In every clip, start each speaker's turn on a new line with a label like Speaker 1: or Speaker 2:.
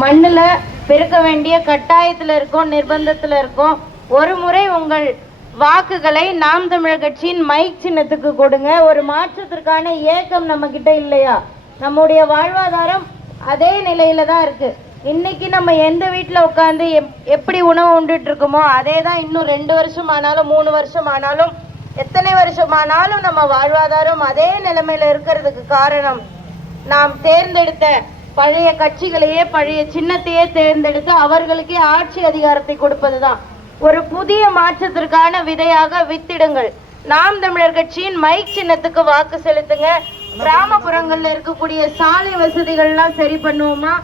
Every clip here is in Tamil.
Speaker 1: மண்ணில் பெருக்க வேண்டிய கட்டாயத்தில் இருக்கோம் நிர்பந்தத்தில் இருக்கோம். ஒரு முறை உங்கள் வாக்குகளை நாம் தமிழர் கட்சியின் மைக் சின்னத்துக்கு கொடுங்க. ஒரு மாற்றத்திற்கான ஏக்கம் நம்ம கிட்ட இல்லையா? நம்முடைய வாழ்வாதாரம் அதே நிலையில தான் இருக்கு. இன்னைக்கு நம்ம எந்த வீட்டில் உட்காந்து எப் எப்படி உணவு உண்டுட்டு இருக்கோமோ அதே தான் இன்னும் ரெண்டு வருஷம் ஆனாலும் மூணு வருஷம் ஆனாலும் எத்தனை வருஷம் ஆனாலும் நம்ம வாழ்வாதாரம் அதே நிலைமையில இருக்கிறதுக்கு காரணம். நாம் தேர்ந்தெடுத்த பழைய கட்சிகளையே பழைய சின்னத்தையே தேர்ந்தெடுத்து அவர்களுக்கே ஆட்சி அதிகாரத்தை கொடுப்பதுதான். ஒரு புதிய மாற்றத்திற்கான விதையாக வித்திடுங்கள். நாம் தமிழர் கட்சியின் மைக் சின்னத்துக்கு வாக்கு செலுத்துங்க. கிராமப்புறங்கள்ல இருக்கக்கூடிய சாலை வசதிகள்லாம் சரி பண்ணுவோமா?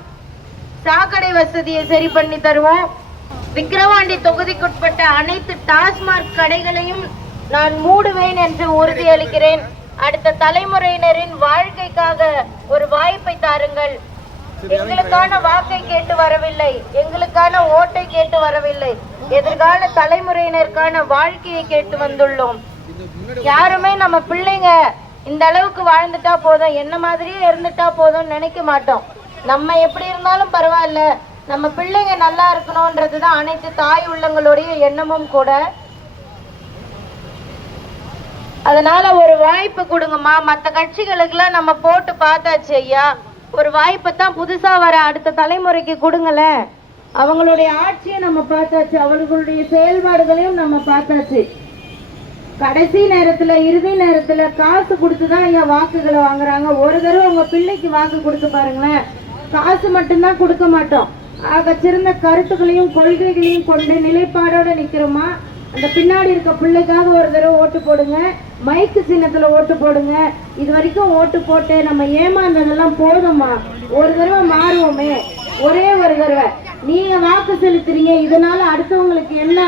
Speaker 1: சாக்கடை வசதியை சரி பண்ணி தருவோம். விக்கிரவாண்டி தொகுதிக்குட்பட்ட அனைத்து டாஸ்மாக் கடைகளையும் நான் மூடுவேன் என்று உறுதியளிக்கிறேன் அடுத்த தலைமுறையினரின் வாழ்க்கைக்காக ஒரு வாய்ப்பை தாருங்கள். எங்களுக்கான வாக்கை கேட்டு வரவில்லை. எங்களுக்கான ஓட்டை கேட்டு வரவில்லை. எதிர்கால தலைமுறையினருக்கான வாழ்க்கையை கேட்டு வந்துள்ளோம். யாருமே நம்ம பிள்ளைங்க இந்த அளவுக்கு வாழ்ந்துட்டா போதும் என்ன மாதிரியே இருந்துட்டா போதும்னு நினைக்க மாட்டோம். நம்ம எப்படி இருந்தாலும் பரவாயில்ல. நம்ம பிள்ளைங்க நல்லா இருக்கணும்ன்றது தான் அனைத்து தாய் உள்ளங்களுடைய எண்ணமும் கூட. அதனால ஒரு வாய்ப்பு கொடுங்கம்மா. மற்ற கட்சிகளுக்கெல்லாம் நம்ம போட்டு பார்த்தாச்சு ஐயா. ஒரு வாய்ப்பை தான் புதுசா வர அடுத்த தலைமுறைக்கு கொடுங்கல அவங்களுடைய ஆட்சியை நம்ம பார்த்தாச்சு அவர்களுடைய செயல்பாடுகளையும் நம்ம பார்த்தாச்சு. கடைசி நேரத்துல இறுதி நேரத்துல காசு கொடுத்து தான் ஐயா வாக்குகளை வாங்குறாங்க. ஒரு தடவை உங்க பிள்ளைக்கு வாக்கு கொடுத்து பாருங்களேன். காசு மட்டும்தான் கொடுக்க மாட்டோம். ஆக சிறந்த கருத்துக்களையும் கொள்கைகளையும் கொண்டு நிலைப்பாடோட நிக்கிறோமா? அந்த பின்னாடி இருக்க பிள்ளைக்காக ஒரு தடவை ஓட்டு போடுங்க. மைக்கு சின்னத்தில் ஓட்டு போடுங்க. இது வரைக்கும் ஓட்டு போட்டு நம்ம ஏமாந்ததெல்லாம் போதும்மா. ஒரு தடவை மாறுவோமே. ஒரே ஒரு தடவை. நீங்க வாக்கு செலுத்துறீங்க. இதனால அடுத்தவங்களுக்கு என்ன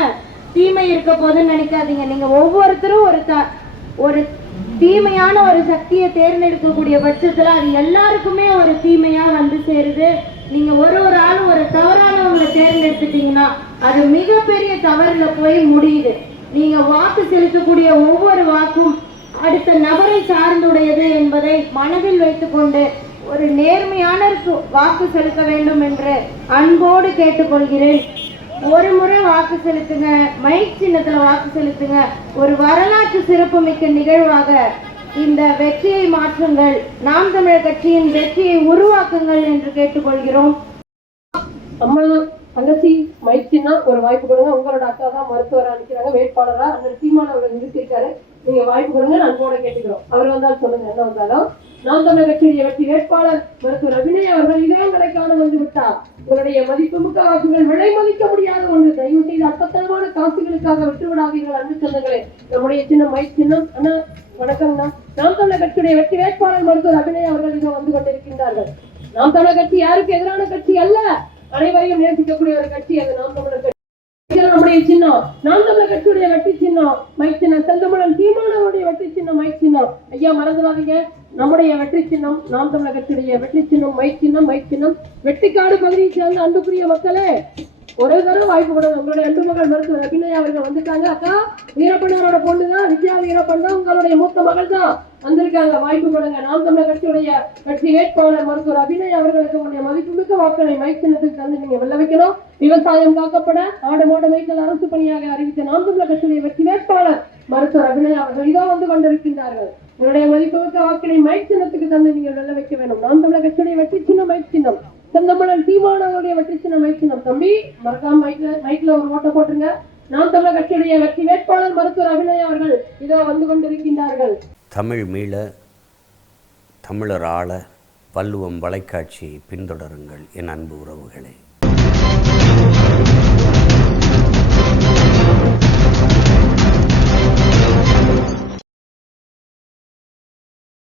Speaker 1: தீமை இருக்க போதுன்னு நினைக்காதீங்க. நீங்க ஒவ்வொருத்தரும் ஒரு த ஒரு தீமையான ஒரு சக்தியை தேர்ந்தெடுக்கக்கூடிய பட்சத்தில் அது எல்லாருக்குமே ஒரு தீமையா வந்து சேருது. நீங்க ஒரு ஒரு ஆளும் ஒரு தவறானவங்களை தேர்ந்தெடுத்துட்டீங்கன்னா அது மிகப்பெரிய தவறுல போய் முடியுது. நீங்க வாக்கு செலுத்தக்கூடிய ஒவ்வொரு வாக்கும் அடுத்த நபரை சார்ந்துடையது என்பதை மனதில் வைத்துக்கொண்டு ஒரு நேர்மையானருக்கு வாக்கு செலுத்த வேண்டும் என்று அன்போடு கேட்டுக்கொள்கிறேன். ஒரு முறை வாக்கு செலுத்துங்க மைக் சின்னத்துல வாக்கு செலுத்துங்க. ஒரு வரலாற்று சிறப்புமிக்க நிகழ்வாக இந்த வெற்றியை மாற்றுங்கள். நாம் தமிழர் கட்சியின் வெற்றியை உருவாக்குங்கள் என்று கேட்டுக்கொள்கிறோம்.
Speaker 2: அம்மா தங்கச்சி ஒரு வாய்ப்பு கொடுங்க. உங்களோட அக்கா தான் மருத்துவராக நிக்கிறாங்க. வேட்பாளரா அண்ணன் சீமான் அவர் நிறுத்திருக்காரு நீங்க வாய்ப்பு கொடுங்க. நான் கேட்டுக்கிறோம். அவர் வந்தாலும் சொல்லுங்க. என்ன வந்தாலும். நாம் தமிழர் கட்சியுடைய வெற்றி வேட்பாளர் மருத்துவர் அபிநய அவர்கள் இதயங்களை காண வந்து விட்டார் உங்களுடைய மதிப்புமிக்க வாக்குகள் விலை மதிக்க முடியாத ஒன்று. தயவு செய்து அற்பத்தனமான காசுகளுக்காக விட்டுவிடாதீர்கள் அன்பு சொந்தங்களே. நம்முடைய சின்ன மை சின்னம் அண்ணா. வணக்கம்ண்ணா நாம் தமிழர் கட்சியுடைய வெற்றி வேட்பாளர் மருத்துவர் அபிநய அவர்கள் இதோ வந்து கொண்டிருக்கின்றார்கள். நாம் தமிழர் கட்சி யாருக்கு எதிரான கட்சி அல்ல? அனைவரையும் நேசிக்கக்கூடிய ஒரு கட்சி அது நாம் தமிழர் கட்சி. நம்முடைய சின்னம் நாம் தமிழர் கட்சியுடைய வெற்றி சின்னம் மைக் சின்னம் செந்தமிழன் சீமானவருடைய வெற்றி சின்னம் மைக் சின்னம். ஐயா மறந்துடாதீங்க. நம்முடைய வெற்றி சின்னம் நாம் தமிழர் கட்சியுடைய வெற்றி சின்னம் மைக் சின்னம் மைக் சின்னம். வெட்டிக்காடு பகுதியை சேர்ந்த அன்புக்குரிய மக்களே ஒரு தடவை வாய்ப்பு கொடுங்க. உங்களுடைய அன்பு மகள் மருத்துவர் அபிநயா அவர்கள் வந்திருக்காங்க. அக்கா வீரப்பண்ணரோட பொண்ணு தான் வித்யா வீரப்பன் தான் உங்களுடைய மூத்த மகள் தான் வந்திருக்காங்க. வாய்ப்பு கொடுங்க. நாம் தமிழர் கட்சியுடைய கட்சி வேட்பாளர் மருத்துவர் அபிநய் அவர்களுக்கு உங்களுடைய மதிப்புமிக்க வாக்களை மைத்தினத்தில் தந்து நீங்க வெல்ல வைக்கணும். விவசாயம் காக்கப்பட ஆடு மாடு மைத்தல் அரசு பணியாக அறிவித்த நாம் தமிழர் கட்சியுடைய வெற்றி வேட்பாளர் மருத்துவர் அபிநய் அவர்கள் இதோ வந்து கொண்டிருக்கின்றார்கள். உங்களுடைய மதிப்புமிக்க வாக்களை மைக் சின்னத்துக்கு தந்து நீங்கள் வெல்ல வைக்க வேண்டும். நாம் தமிழர் கட்சியுடைய வெற்றி சின்னம் மைக் சின்னம் செந்தமிழன் தீமானவருடைய வெற்றி தம்பி மறக்காம மைக்ல மைக்ல ஒரு ஓட்ட போட்டுருங்க. நாம் தமிழர் கட்சியுடைய வெற்றி வேட்பாளர் மருத்துவர் அபிநய் அவர்கள் இதோ வந்து கொண்டிருக்கின்றார்கள்.
Speaker 3: தமிழ் மீள தமிழர் ஆள பல்லுவம் வலைக்காட்சியை பின்தொடருங்கள் என் அன்பு உறவுகளே.